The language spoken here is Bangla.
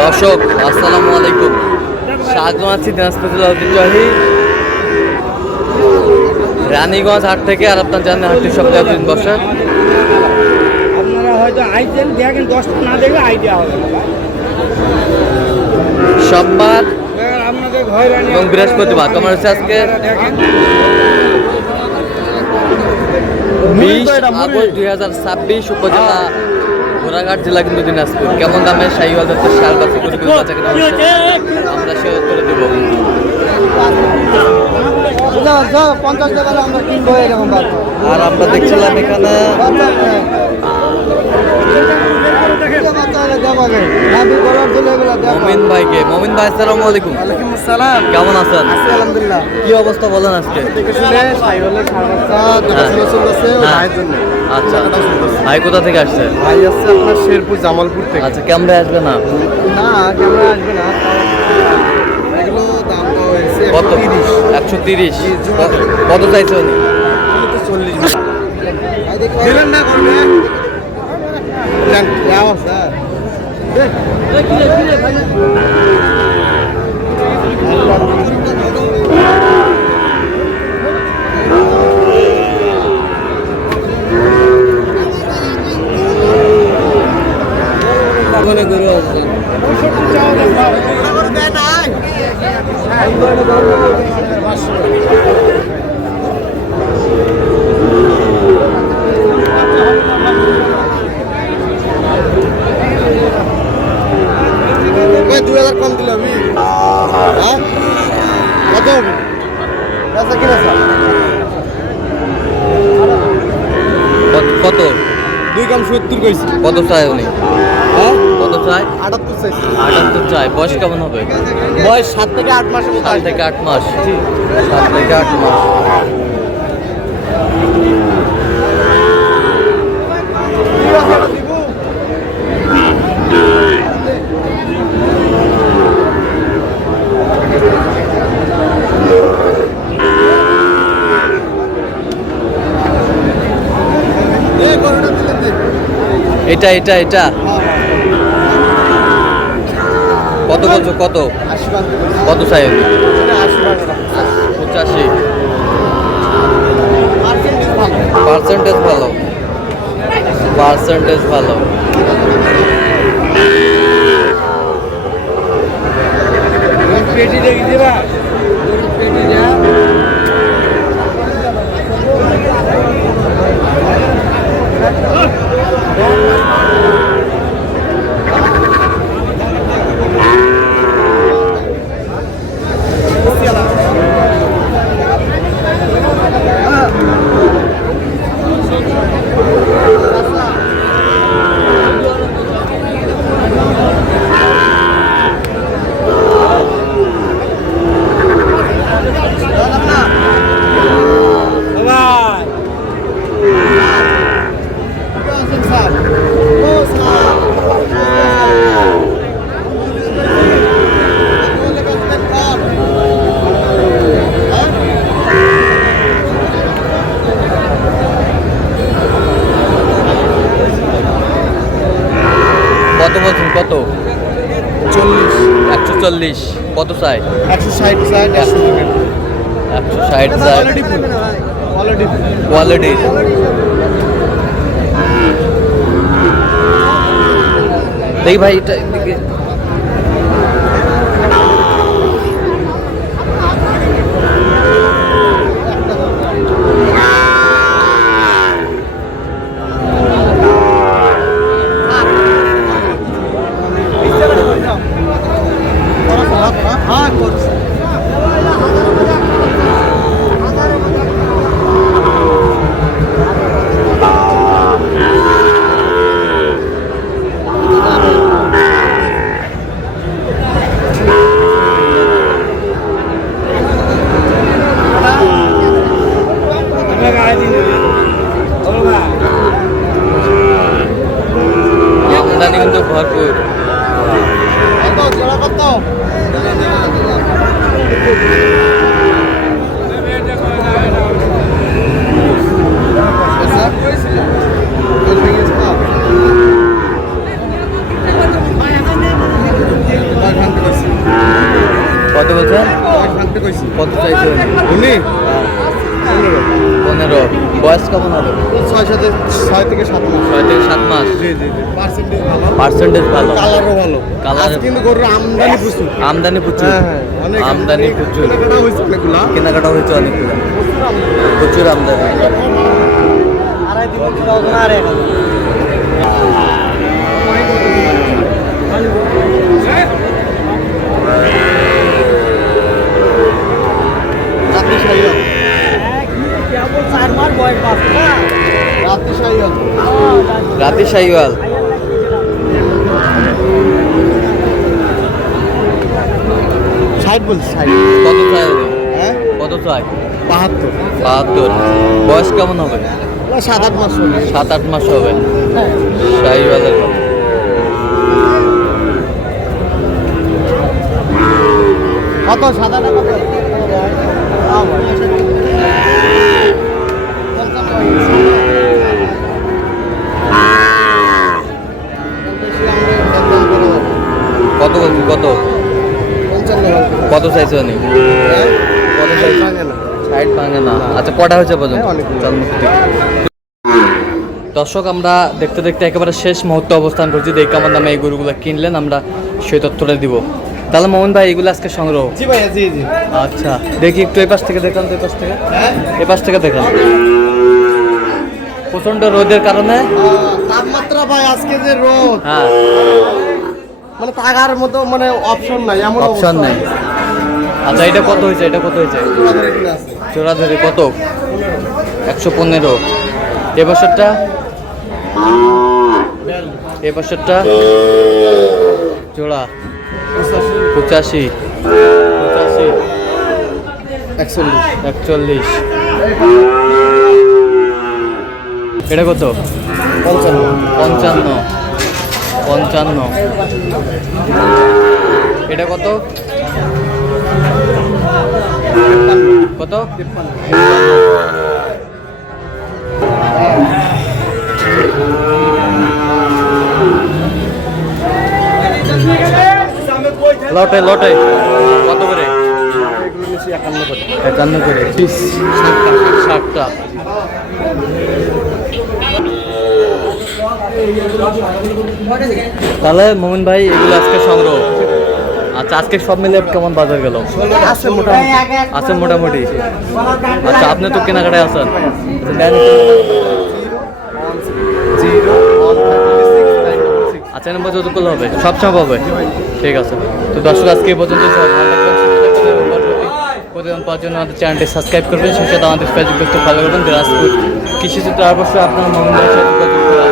দর্শক আসসালামু আলাইকুম, স্বাগত আছি দিনাজপুর জেলা ঐতিহ্যবাহী রানীগঞ্জ হাট থেকে। আর আপনার জানেন হাটটি সপ্তাহে দিন বসে। আপনারা হয়তো আইতেন দেখেন 10টা না দেখলে আইডিয়া হবে সোমবার আপনাদের হয়রানি এবং বৃহস্পতিবার। তোমার হচ্ছে আজকে 20 আগস্ট 2026, উপজেলা ঘোড়াঘাট জেলা কিন্তু দিনাজপুর। কেমন দামে শাহিওয়াল জাতের ষাঁড় বাছুর গরু বেচা কেনা হচ্ছে আমরা সে করে দেবো। 50 টাকা আমরা কিনবো এরকম আর আমরা দেখছিলাম এখানে মমিন ভাইকে। মমিন ভাই আসসালামু আলাইকুম। কেমন আছেন? আলহামদুলিল্লাহ। কি অবস্থা বলেন আজকে? আচ্ছা, ভাই কোথা থেকে আসছে? ভাই আসছে আপনার শেরপুর জামালপুর থেকে। আচ্ছা, ক্যামেরা আসবে না? না ক্যামেরা আসবে না। এগুলো দাম হয়েছে কত? 130। কত চাইছে উনি? 40 দিলেন না করবে স্যার। গরু আছে ওই 2000 কম দিলে আমি হ্যাঁ কত হবে আচ্ছা কি আছে কত? 2 কম 70 কইছি। কত চাই উনি? হ্যাঁ কত চাই? 78 চাইছি। 78 চাই। বয়স কেমন হবে? বয়স 7 থেকে 8 মাসের মতো। 7 থেকে 8 মাস। 7 থেকে 8 মাস। এটা এটা এটা কত বলছো? কত কত চাই? 85। পার্সেন্টেজ ভালো, পার্সেন্টেজ ভালো। পেটি দেখি দিবা পেটি যা কত বলছেন? কত? 40 140। কত চাই? 160 চাই। 160 চাই। কোয়ালিটি দেখি ভাই এটা এদিকে। আমদানি কিন্তু ভরপুর। কত বলছেন? ভাঙতে কইছি। কত চাইছেন? উনি 15। বয়স কেমন হবে? 6 থেকে 7 মাস। 6 থেকে 7 মাস। জি জি জি পার্সেন্টেজ ভালো, পার্সেন্টেজ ভালো, কালারও ভালো। কালার আজ কিন্তু গরুর আমদানি প্রচুর। আমদানি প্রচুর। হ্যাঁ হ্যাঁ অনেক আমদানি প্রচুর, কেনাকাটা হয়েছে অনেকগুলা। কেনাকাটা হয়েছে অনেকগুলো, প্রচুর আমদানি। আড়াই দিব কিলো ওজন আর 1000। রাত্রি শাহিওয়াল। রাত্রি শাহিওয়াল। রাতে শাহিওয়াল। ষাট বলছি, ষাট। কত চাই ওদের? হ্যাঁ কত চাই? 72। 72। বয়স কেমন হবে? 7-8 মাস হলো। 7-8 মাস হবে। শাহিওয়ালের কত সাদাটা কত? কত বলছি? কত কত চাইছে উনি? কত চাইছে? 60 ভাঙে না। আচ্ছা কটা হয়েছে পর্যন্ত? হ্যাঁ, অনেকগুলো। চল মুক্তি। দর্শক আমরা দেখতে দেখতে একেবারে শেষ মুহূর্তে অবস্থান করছি। দেখে আমার নামে এই গরুগুলো কিনলেন, আমরা সেই তথ্যটা দিব। তাহলে মোহন ভাই এগুলো আজকে সংগ্রহ? জি ভাইয়া, জি জি। আচ্ছা দেখি একটু এই পাশ থেকে দেখান তো, এই পাশ থেকে, হ্যাঁ এই পাশ থেকে দেখান। প্রচন্ড রোদের কারণে তাপমাত্রা ভাই আজকে যে রোদ, হ্যাঁ মানে টাকার মতো মানে অপশন নাই, এমন অপশন নাই। আচ্ছা এটা কত হয়েছে? এটা কত হয়েছে? জোড়া ধরে কত? 115। এবছরটা? এবছরটা জোড়া 85। 41। এটা কত? 55। এটা কত? কত? লটে লটে কত করে? 51 করে। 60টা। তাহলে মোমিন ভাই এগুলো আজকে সংগ্রহ। আচ্ছা আজকে সব মিলে কেমন বাজার গেল? আছে মোটামুটি। আছে মোটামুটি। আচ্ছা আপনি তো কেনাকাটায় আছেন। আচ্ছা নম্বর যত করলে হবে, সব সব হবে। ঠিক আছে, তো দর্শক আজকে এই পর্যন্ত। প্রতিদিন পাওয়ার জন্য আমাদের চ্যানেলটি সাবস্ক্রাইব করবেন, সেই সাথে আমাদের ফেসবুক পেজটি ফলো করবেন। দিনাজপুর কৃষি চিত্র অবশ্যই আপনার মোমিন ভাইয়ের সাথে যোগাযোগ করে